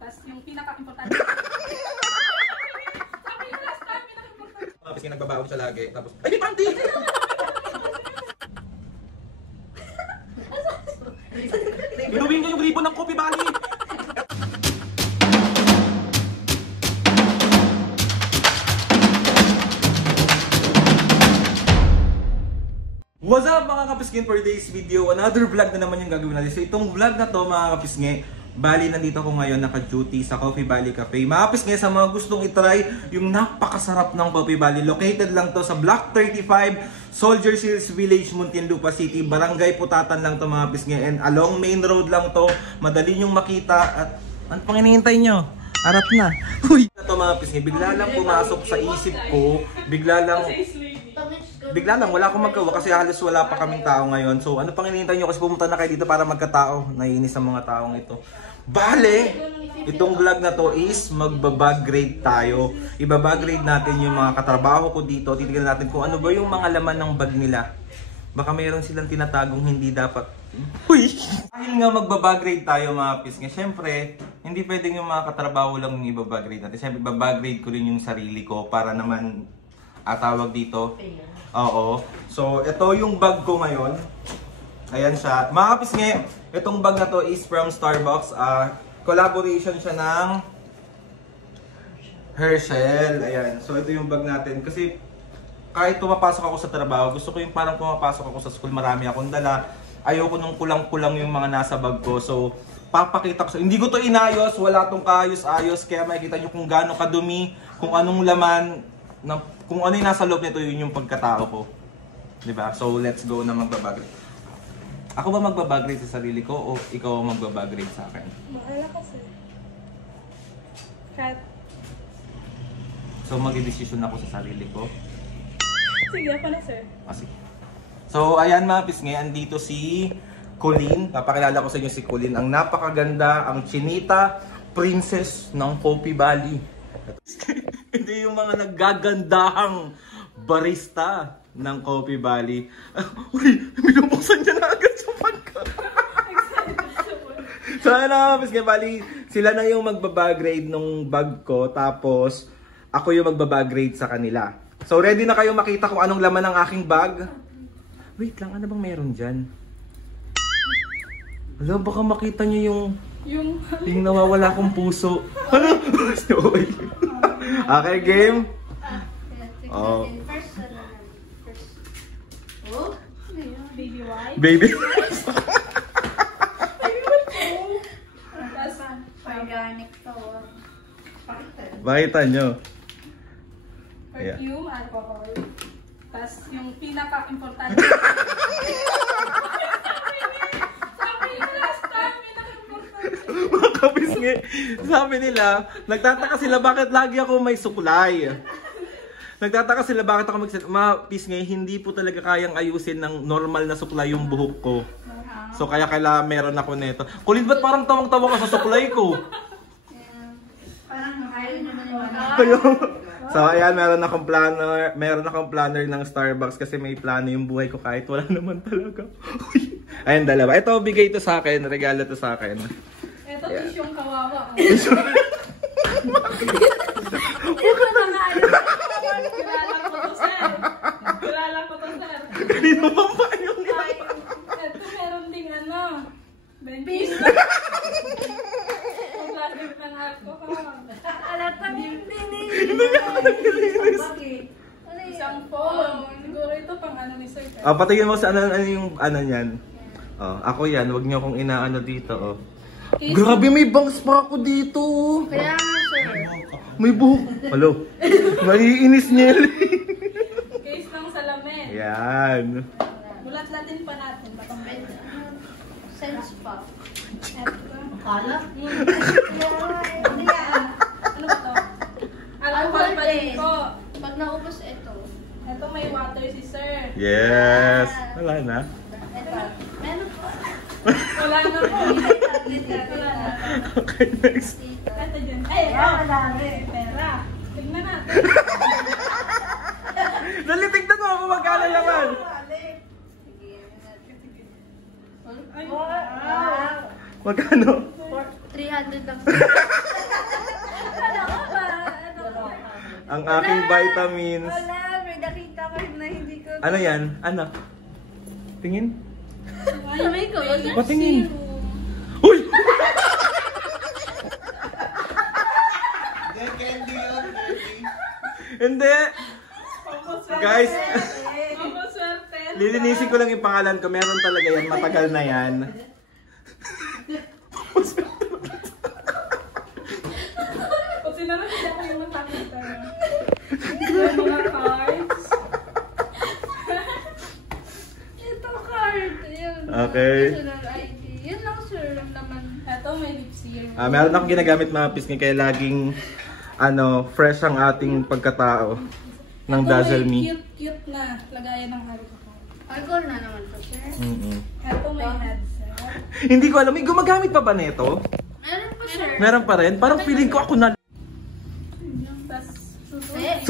Tapos yung pinaka-importante. Sabi ko last time, pinaka-importante. Tapos yung nagbabaon siya lagi. Tapos, ay, di panty! Binuwing niya yung ribbon ng Coffee Valley! What's up mga kapisngin, for today's video? Another vlog na naman yung gagawin natin. So itong vlog na to mga kapisngin, bali nandito ako ngayon naka-duty sa Coffee Valley Cafe. Mga kapisngin, sa mga gustong itry yung napakasarap ng Coffee Valley. Located lang to sa Block 35, Soldier Hills Village, Muntinlupa City. Barangay Putatan lang to mga kapisngin. And along main road lang to. Madali nyong makita. At ano pang hinihintay nyo? Harap na. Uy! Ito mga kapisngin, bigla lang pumasok sa isip ko. Bigla lang, wala akong magkawa kasi halos wala pa kaming tao ngayon. So ano pang hinihintay nyo kasi pumunta na kayo dito para magkatao. Naiinis ang mga taong ito. Bale, itong vlog na to is magbabag grade tayo. Ibabag grade natin yung mga katrabaho ko dito. Titignan natin kung ano ba yung mga laman ng bag nila. Baka mayroon silang tinatagong hindi dapat. Uy! Dahil nga magbabag grade tayo mga pisngi, syempre, hindi pwedeng yung mga katrabaho lang yung ibabag grade natin. Syempre, ibabag grade ko rin yung sarili ko para naman tawag dito. Oo. So, ito yung bag ko ngayon. Ayan siya. Mga kapisngi, itong bag na to is from Starbucks. Collaboration siya ng Herschel. Ayan. So, ito yung bag natin. Kasi, kahit pumapasok ako sa trabaho, gusto ko yung parang pumapasok ako sa school, marami akong dala. Ayoko nung kulang-kulang yung mga nasa bag ko. So, papakita ko sa... Hindi ko to inayos. Wala tong kaayos-ayos. Kaya makikita nyo kung gaano kadumi, kung anong laman, kung ano yung nasa loob nito, yun yung pagkatao ko. Diba? So, let's go na magbabag grade. Ako ba magbabag grade sa sarili ko o ikaw magbabag grade sa akin? Maala kasi. Cut. So, mag-decision ako sa sarili ko. Sige, ako na sir. Sige. So, ayan mga pisngi, andito si Colleen. Papakilala ko sa inyo si Colleen. Ang napakaganda, ang chinita princess ng Coffee Valley. Hindi yung mga naggagandahang barista ng Coffee Valley. Uy, binubuksan niya na agad sa pagka. So ano, Pisngi Valley, sila na yung magbabag-grade nung bag ko. Tapos, ako yung magbabag-grade sa kanila. So ready na kayo makita kung anong laman ng aking bag? Wait lang, ano bang meron dyan? Alam, baka makita nyo yung nawawala kong puso. Ano? Okay, game? Oh. Baby wipe. Baby. Tapos, organic to. Pakita nyo. perfume, alcohol. Tapos yung pinaka-importante. Sabi ko last time, pinaka-importante. Mga kapisngi, sabi nila, nagtataka sila bakit lagi ako may suklay. Nagtataka sila bakit ako pisngi, hindi po talaga kayang ayusin ng normal na suklay yung buhok ko. So kaya meron ako nito. Kulit, ba't parang tawang-tawa ka sa suklay ko? Parang ayaw naman yung So ayan, meron akong planner ng Starbucks kasi may plano yung buhay ko kahit wala naman talaga. Ayan, dalawa. Ito, bigay ito sa akin, regalo to sa akin. Ito, tisyong kawawa. Ito na nga, kilala ko to, sir. Kilala ko to, sir. Kanino bang pa yung Ito, meron ding benchis. Ang plastic ng alcohol. alatang hindi Isang phone. Siguro ito pang ni sir. patingin mo sa ano yung niyan. Ako yan, wag niyo akong inaano dito. Grabe, may bangs pa ako dito. Kaya nga sir. May buhok. Hello. Maiinis niya. Case ng salamin. Yan. Bulat-latin pa natin. Sense pa. Kala? Ano ba to? Alcohol pa din ko. Pag naubos ito. Ito may water si sir. Yes. Wala na. Ito. Meron po. Wala na po. Wala na. Okay, next. Ito dyan. Ay, wala na. Pera. Tignan natin. Dali, tignan mo ako magkano naman. Ay, Magkano? 300 lang. Ang aking vitamins. Wala, may nakita ko na hindi ko. Ano yan? Ano? Tingin? Sabi ko, Patingin. Uy! Hindi! Guys, Maswerte. lilinisin ko lang yung pangalan ko. Meron talaga yan. Matagal na yan. Kung sinarap siya ko yung matakita. Yung mga cards. Ito card. Yun. Okay. National ID. Yun lang sir naman. Ito may lip serum. Meron akong ginagamit mga pisngi kaya laging fresh ang ating pagkatao ng Dazzle Me. Cute na lagayan ng alcohol. Alcohol na naman to sir. Ito may headset. Hindi ko alam, may gumagamit pa ba nito? Meron pa sir. Meron pa rin? Parang feeling ko ako na... Tapos Eh,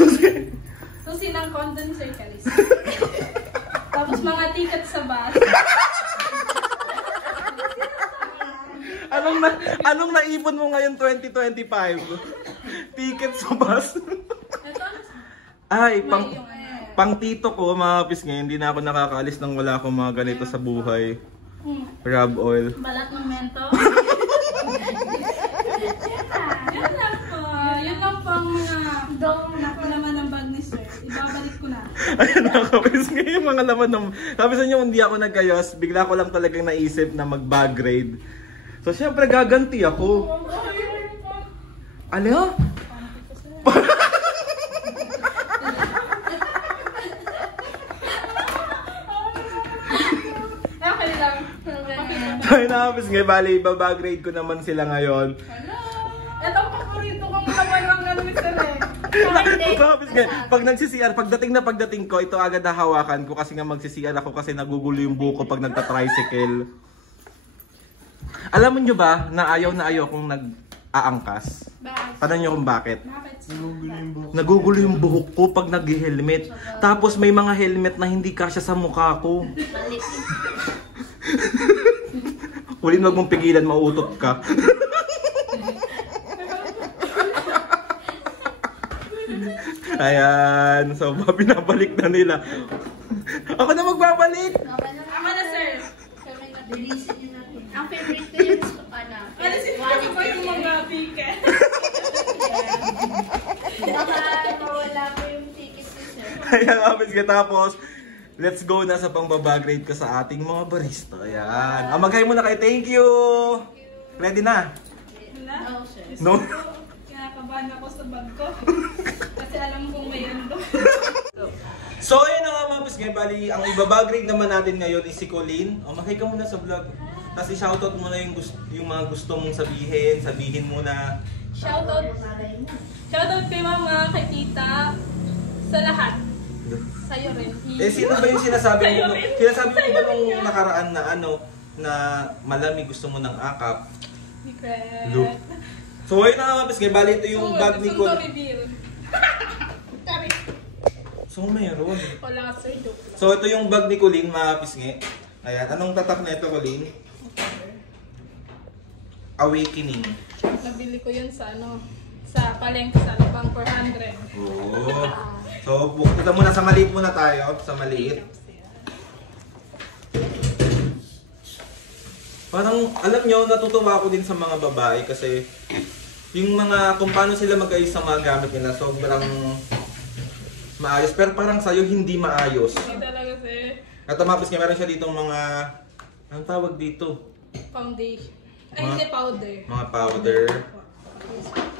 susi ng condenser kalis. Tapos mga ticket sa bus. Anong naipon mo ngayon 2025? Ticket sa bus? Ito ano? Ay, Yung pang tito ko, mga pisngi, hindi na ako nakakaalis nang wala akong mga ganito sa buhay. Rub oil. Balat ng mento. Yan lang po. Yan lang po ang mga naku naman ng bag ni sir. Ibabalik ko na. Ayun mga kapisngi, yung mga laman ng... Sabi sa inyo, hindi ako nagkayos, bigla ko lang talagang naisip na mag-bag grade. So, syempre, gaganti ako. Ano? Okay lang. Ay, nakapis nga, bali, babag grade ko naman sila ngayon. Ito ang paborito kong laman ng ano, Mr. Red. Nakapis nga, pag nagsi-CR, pagdating ko, ito agad hahawakan ko kasi nga magsi-CR ako kasi nagugulo yung buko pag nagta-tricycle. Alam mo nyo ba na ayaw kong nag-aangkas? Tanong nyo kung bakit? Bakit? Nagugulo yung buhok ko pag nag-helmet. Tapos may mga helmet na hindi kasya sa mukha ko. mali. Hulin wag mong pigilan, mauutot ka. Ayan, so binabalik na nila. Ako na magbabalik! Okay na. Ama na, sir. Kami na bilisin nyo na. Ang favorite ko yun is Alisin ko pa yung mga ticket. Baka mawala ko yung ticket ko sir. Ayan, kapis ka tapos. Let's go na sa pangbabag-grade ko sa ating mga barista. Ayan. Mag-hi muna kayo. Thank you! Ready na? Wala? No sir. No? Kinakabahan ako sa bag ko. Kasi alam kong may ano. So, ayun na nga mga pisngi. Bali, ang ibabag-grade naman natin ngayon is si Colleen. Mag-hi ka muna sa vlog. Tapos i-shoutout mo na yung mga gusto mong sabihin. Sabihin mo na. Shoutout. Shoutout kay mama, kay tita, sa lahat. Sa'yo rin. Sino ba yung sinasabi mo? Sinasabi mo ba nung nakaraan na na malamig gusto mo ng akap? Secret. Look. So, ayun na nga mga pisngi. Bali, ito yung bag ni Gusto Colleen. reveal. So, mayroon. Wala sir, joke lang. So, ito yung bag ni Colleen, mga pisngi. Ayan. Anong tatak na ito, Colleen? Awakening. Nabili ko yun sa sa palengke sa Labang 400. Oo. So, punta muna sa maliit muna tayo. Sa maliit. Parang, alam nyo, natutuwa ako din sa mga babae kasi yung mga, kung paano sila mag-ayos sa mga gamit nila, sobrang maayos. Pero parang sa'yo, hindi maayos. Hindi talaga sir. At mapis nga, meron siya ditong mga, anong tawag dito? Foundation. Ay, hindi powder. Mga powder.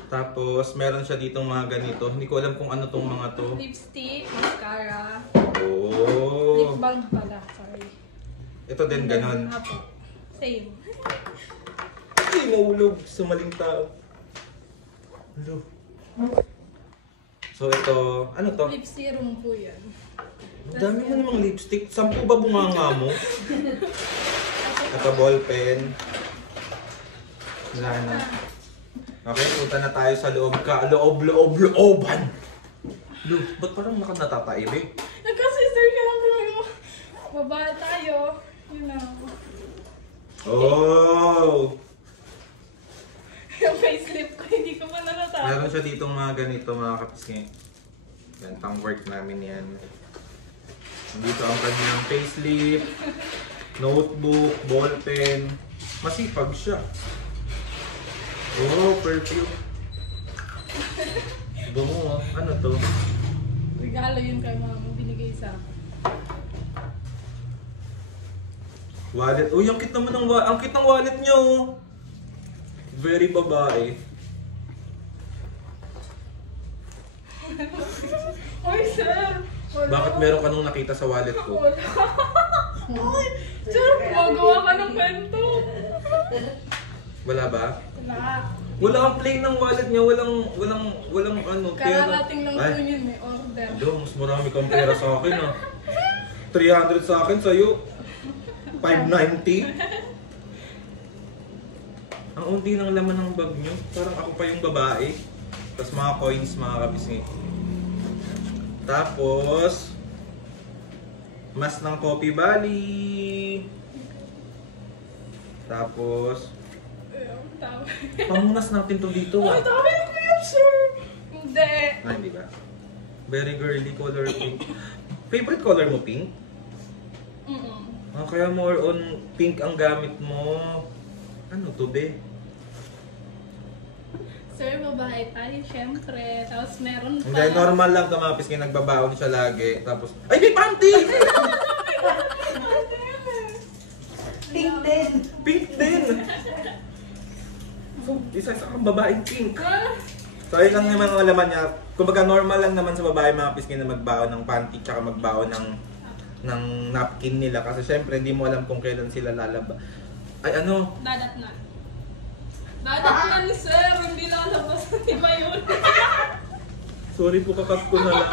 Tapos, meron siya ditong mga ganito. Hindi ko alam kung ano tong mga to. Lipstick, mascara, Oh. lip balm pala, sorry. Ito din ganon. Apo. Same. Ay, mahulog. Sumaling tao. Hello. So, ito, ano to? Lip serum po yan. Ang dami mo namang lipstick. 10 ba bunganga mo? Naka-ballpen. Wala na. Okay, punta na tayo sa loob ka. Looban! Lo, ba't parang natataibi? Nagka-sister ka lang mo. Babae tayo. Yun na. Oh! Yung facelift ko, hindi ko pa natatapos. Meron siya ditong mga ganito, mga kapisngi. Yan, pang work namin yan. Dito ang kanyang payslip, notebook, ballpen. Masipag siya. Oh, perfume. Bungo, ano to? Regalo yun kay mama, binigay sa akin. Wallet. Uy, ang cute naman ng wallet niyo. Oh. Very babae. Oy, sir! Bakit meron ka nung nakita sa wallet ko? Oy, sir, gumagawa ka ng kwento. Wala ba? Wala. Wala ang plain ng wallet niya, walang ano, pera. Kararating lang po yun eh, order. Mas marami kang pera sa akin ah. 300 sa akin, sa'yo 590. Ang unti ng laman ng bag niyo, parang ako pa yung babae. Tapos mga coins, mga kabisngi. Tapos, mas ng Coffee Valley. Tapos, Tama. pamunas natin to dito Ay, ah. dami yung clip, sir! Hindi. Ah, hindi ba? Very girly color pink. Favorite color mo pink? Ah, kaya more on pink ang gamit mo. Ano to be? Sir, babae tayo, syempre. Tapos meron pa. Hindi, normal lang kamapis kaya nagbabaon siya lagi. Tapos, ay may panty! Pink din. Pink din! So, isa kang babaeng pink. Ah, So, ayun lang naman ang alaman niya. Kumbaga normal lang naman sa babae mga piskin na magbaon ng panty tsaka magbaon ng napkin nila. Kasi syempre, hindi mo alam kung kailan sila lalaba. Ay ano? dadat na. Dadat na ni sir, hindi lalabas. Iba yun. Sorry po, kakat ko na lang.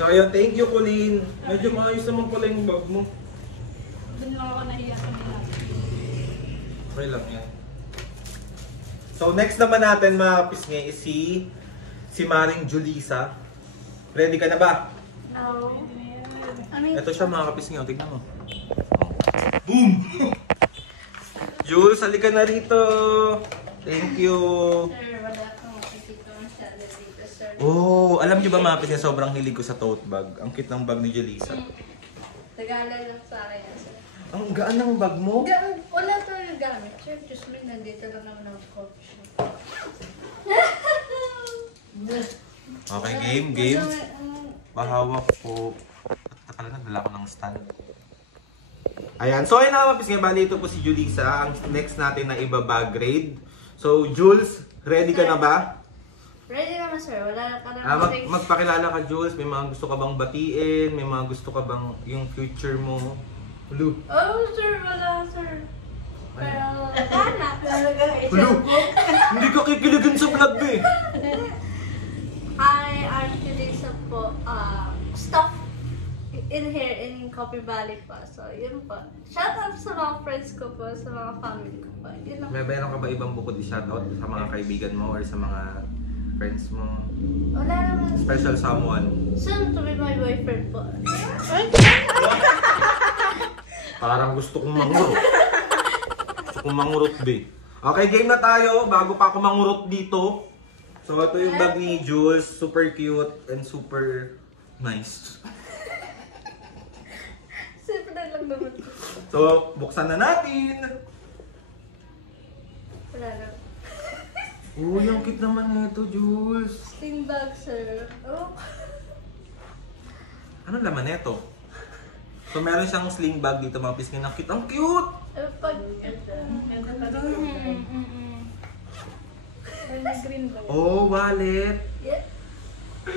So, ayun, thank you, Colleen. Medyo maayos naman pala yung bag mo. Doon lang ako nahiya kanina. Okay lang yan. So, next naman natin mga pisngi is si Maring Julissa. Ready ka na ba? No. Ano yung... Ito siya mga kapisngi. O, tignan mo. Boom! Jules, halika na rito. Thank you. Sir, wala akong makikita masyado dito, sir. Oh, alam niyo ba mga pisngi, sobrang hilig ko sa tote bag. Ang cute ng bag ni Julissa. Tagalan lang sa akin yan, sir. Ang gaan ng bag mo. Wala to yung gamit. Sir, just me, nandito lang naman ang coffee shop. Okay, game. Pahawak po. Taka lang, nagdala ko ng stand. Ayan, so ayun na mga pisngi, bali ito po si Julissa. Ang next natin na ibaba grade. So, Jules, ready ka na ba? Ready naman, sir. Wala ka naman. Magpakilala ka, Jules. May mga gusto ka bang batiin? May mga gusto ka bang yung future mo? Hulu. Oh, sir, wala, sir. Pero, hanap. Hulu! Hindi ka kikiligan sa vlog eh. Hi, actually, sa po, stuff in here in Coffee Valley po. So, yun po. Shout out sa mga friends ko po, sa mga family ko po. Yun lang. Meron ka ba ibang bukod i-shoutout sa mga kaibigan mo or sa mga friends mo? Wala naman. Special someone? Soon to be my boyfriend po. Parang gusto kong mangurot. Gusto kong mangurot, be. Okay, game na tayo. Bago pa ako mangurot dito. So, ito yung bag ni Jules. Super cute and super nice. Simple lang naman. So, buksan na natin. Wala lang. Uy, ang cute naman nito, Jules. Sling bag, sir. Oh. Ano laman nito? So, meron siyang sling bag dito, mga pisngi. Ang cute! Ang cute! Pag... Green daw. Oh, wallet. Yeah.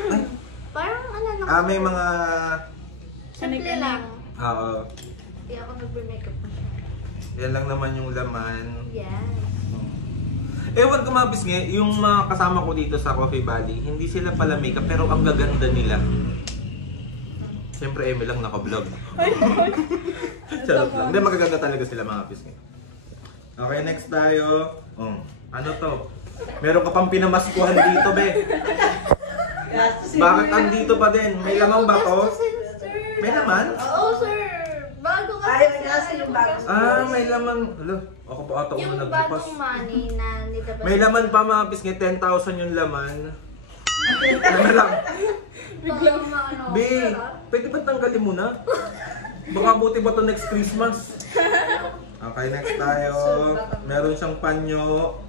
Ay, Parang ano lang. may mga... Simple lang. Oo. Hindi ako nagbe-makeup pa siya. Yan lang naman yung laman. Yes. Ewan ko mga pisngi, yung mga kasama ko dito sa Coffee Valley, hindi sila pala makeup pero ang gaganda nila. Siyempre, Eme lang naka-vlog. Charot lang. Hindi, magaganda talaga sila mga pisngi. Okay, next tayo. Oh, ano to? Meron ka pang pinamaskuhan dito, be. Bakit andito pa din? May laman ba to? May laman? Oo, sir. Bago kasi yung bago. Ah, may laman. Alo, ako pa ata Yung nagbukas. bagong money na nilabas. May laman pa mga pisngi, 10,000 yung laman. Ano lang. Biglang maano. Be, pwede ba tanggalin mo na? Baka buti ba ito next Christmas? Okay, next tayo. Meron siyang panyo.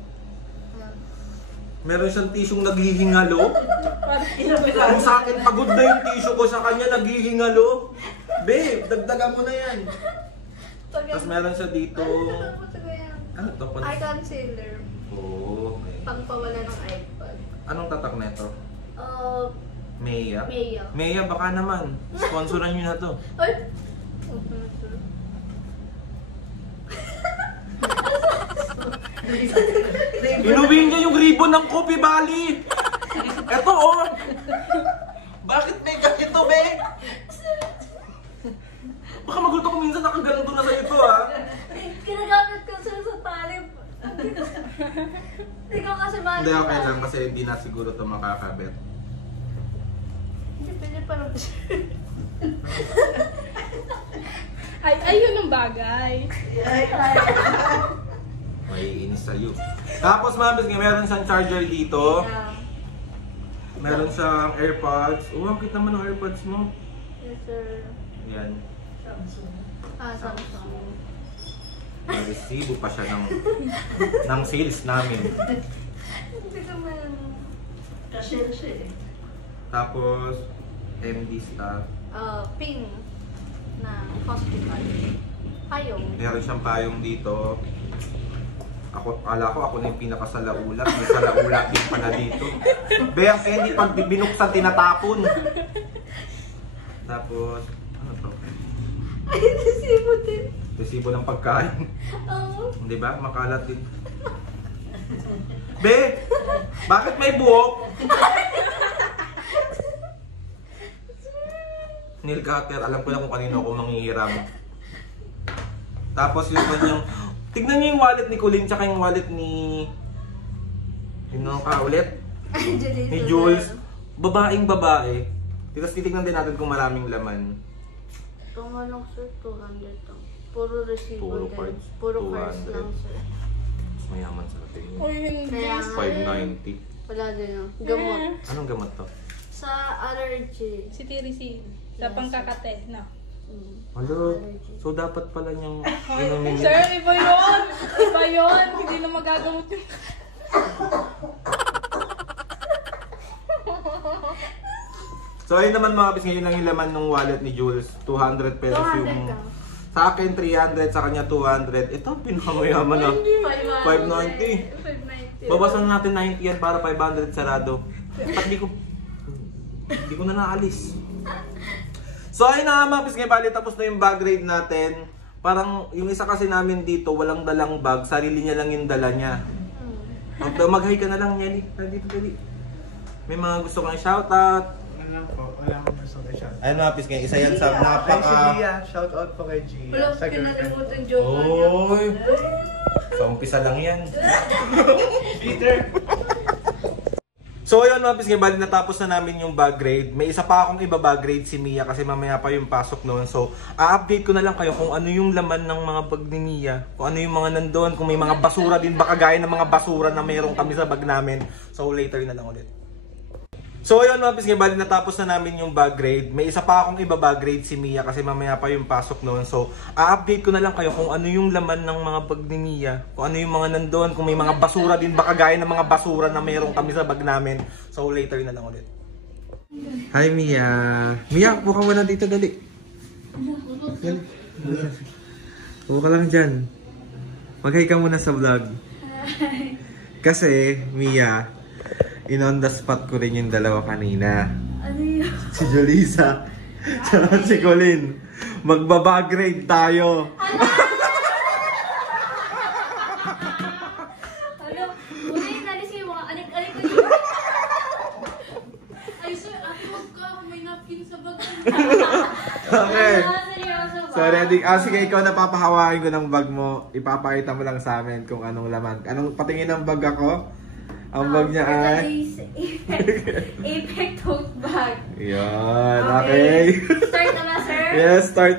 Meron siyang tisyong naghihingalo. Kung sa akin, pagod na yung tissue ko, sa kanya naghihingalo. Be, dagdagan mo na yan. Tapos meron siya dito. Ano to? Eye concealer. Oo. Pangpawala ng iPad. Anong tatak na ito? Maya. Maya, baka naman. Sponsoran nyo na to. Ay! Inuwiin niya yung ribbon ng Coffee Valley. Eto oh. Bakit may ganito, be? Baka magulo ko minsan nakaganto na sa ito, ha? Ginagamit ko sila sa talip. Ikaw kasi mahal. Hindi, okay lang kasi hindi na siguro ito makakabit. Hindi, pwede pa lang. Ay, yun ang bagay. May inis sa'yo. Tapos mabis nga, meron siyang charger dito. Meron siyang AirPods. Oh, ang cute naman ng AirPods mo. Yes, sir. Yan. Samsung. Resibo pa siya ng sales namin. Hindi naman. Cashier siya eh. Tapos, MD stuff. Pink na hospital. Payong. Meron siyang payong dito. Ako na yung pinakasalaulat. May salaulat din pala dito. Be, ang candy pag binuksan, tinatapon. Tapos, ano to? Ay, resibo din. Resibo ng pagkain. Oo. Di ba? Makalat din. Be, bakit may buhok? Nail cutter, alam ko na kung kanino ako manghihiram. Tapos yung kanyang, tignan niyo yung wallet ni Colleen tsaka yung wallet ni... Sino ka ulit? Ni Jules. Babaeng babae. Tapos titignan din natin kung maraming laman. Ito nga lang sir, 200 lang. Puro resibo Puro din. cards, Puro cards 200. lang sir. Mas mayaman sa atin. Uy, hindi. Kaya nga, 590. wala din yun. Gamot. Anong gamot to? Sa allergy. Si Tirisi. Sa pangkakate, no? Hello. So dapat pala niyang inumin. Sir, iba yun! Iba yun! Hindi na magagamot yun. So ayun naman mga kapis, ngayon lang yung laman ng wallet ni Jules. 200 pesos 200 yung... lang. Sa akin 300, sa kanya 200. Ito, pinakamayaman na. 590. 590. Babasan natin 90 yan para 500 sarado. At di ko na naalis. So ayun na mga kapis, ngayon bali tapos na yung bag raid natin. Parang yung isa kasi namin dito, walang dalang bag. Sarili niya lang yung dala niya. Mag-hi ka na lang, Nelly. Dito, dali. May mga gusto kang shoutout. Wala akong gusto kay Shoutout. Ayun mga kapis, ngayon isa yan sa Kay si napaka... Gia, shoutout po kay Gia. Wala, Sa girlfriend. pinalimutan joke niya. Oy! Sa umpisa lang yan. Peter! So ayun mga kapis, ngayon bali natapos na namin yung bag grade. May isa pa akong iba bag grade si Mia kasi mamaya pa yung pasok noon. So a-update ko na lang kayo kung ano yung laman ng mga bag ni Mia. Kung ano yung mga nandoon, kung may mga basura din baka gaya ng mga basura na mayroon kami sa bag namin. So later na lang ulit. So ayun mga kapis, ngayon bali natapos na namin yung bag grade. May isa pa akong iba bag grade si Mia kasi mamaya pa yung pasok noon. So a-update ko na lang kayo kung ano yung laman ng mga bag ni Mia. Kung ano yung mga nandoon, kung may mga basura din baka gaya ng mga basura na mayroon kami sa bag namin. So later na lang ulit. Hi Mia. Mia, buka mo na dito dali. Dali. Buka lang dyan. Mag-hi ka muna sa vlog. Kasi Mia, in-on the spot ko rin yung dalawa kanina. Ano yun? Si Jolisa. Tsaka si Colleen. Magbabag grade tayo. Ano? Uy, nalisin mo. Anik-anik ko yun. Ay, sir, ate, wag ka. May napkin sa bag. Okay. Seryoso ba? So ready? Sige, ikaw na papahawain ko ng bag mo. Ipapakita mo lang sa amin kung anong laman. Anong patingin ng bag ako? Ang bag niya ay... Apex tote bag. Yan, okay. Start na ba, sir? Yes, start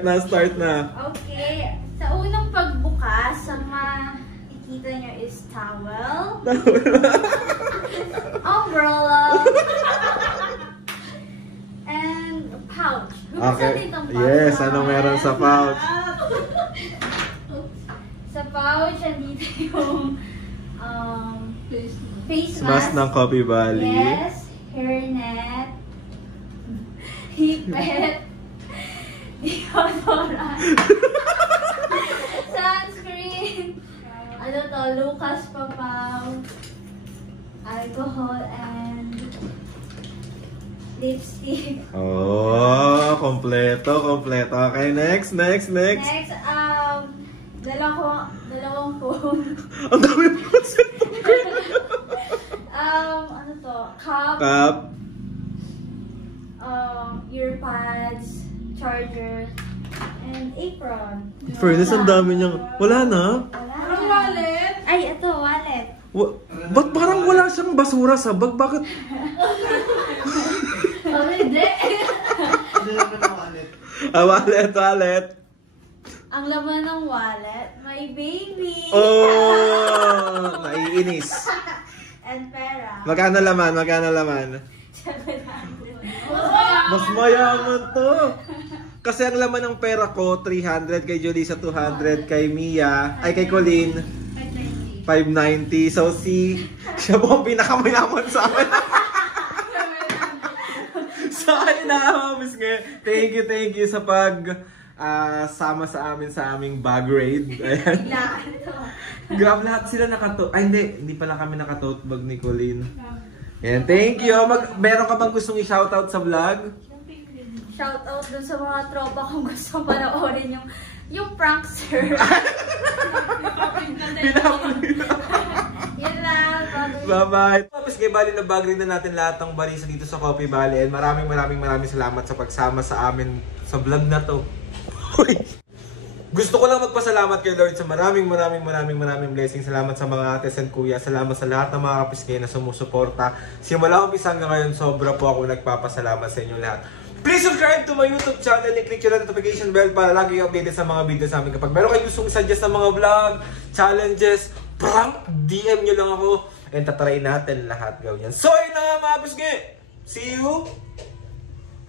na. Okay. Sa unang pagbukas, sa makikita nyo is towel. Umbrella. sa pouch. Sa pouch, andito yung face Mask mask. ng Coffee Valley. Yes, hairnet, hipet, deodorant, sunscreen, ano to, Lucas Papaw, alcohol, and lipstick. Oh, kompleto. Okay, next. Next, dalawang phone. Ang dami po cellphone ko. Ano to, cup, earpads, charger, and apron. Fairness, ang dami niyang... Wala na? Wala Ang na. wallet. Ay, ito, wallet. Ba't parang wala siyang basura sa bag? Bakit? Oh, hindi. Ano naman ang wallet? Wallet. Ang laman ng wallet, my baby. Oh, naiinis. And pera. Magkano laman? Mas mayaman to. Kasi ang laman ng pera ko, 300, kay Julissa 200, kay Mia, ay kay Colleen, 590. So siya po ang pinakamayaman sa akin. Sa akin na, Miss Ngayon. Thank you sa sama sa amin sa aming bag raid. Ayan. Grab lahat sila nakatote. Ay hindi pala kami nakatote bag ni Colleen. Ayan, thank you. Meron ka bang gustong i-shoutout sa vlog? Shout out dun sa mga tropa kung gusto panoorin yung prankster. Yun lang. Bye-bye. Tapos kay Bali na bag raid na natin lahat ng barisa dito sa Coffee Valley. And maraming salamat sa pagsama sa amin sa vlog na to. Gusto ko lang magpasalamat kay Lord sa maraming blessings. Salamat sa mga ates and kuya. Salamat sa lahat ng mga kapiskay na sumusuporta. Simula umpisa hanggang ngayon, sobra po ako nagpapasalamat sa inyo lahat. Please subscribe to my YouTube channel and click yung notification bell para lagi updated sa mga video sa amin. Kapag meron kayo gustong suggest ng mga vlog, challenges, prank, DM nyo lang ako and tatry natin lahat gawin yan. So yun na nga mga kapiskay. See you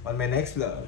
on my next vlog.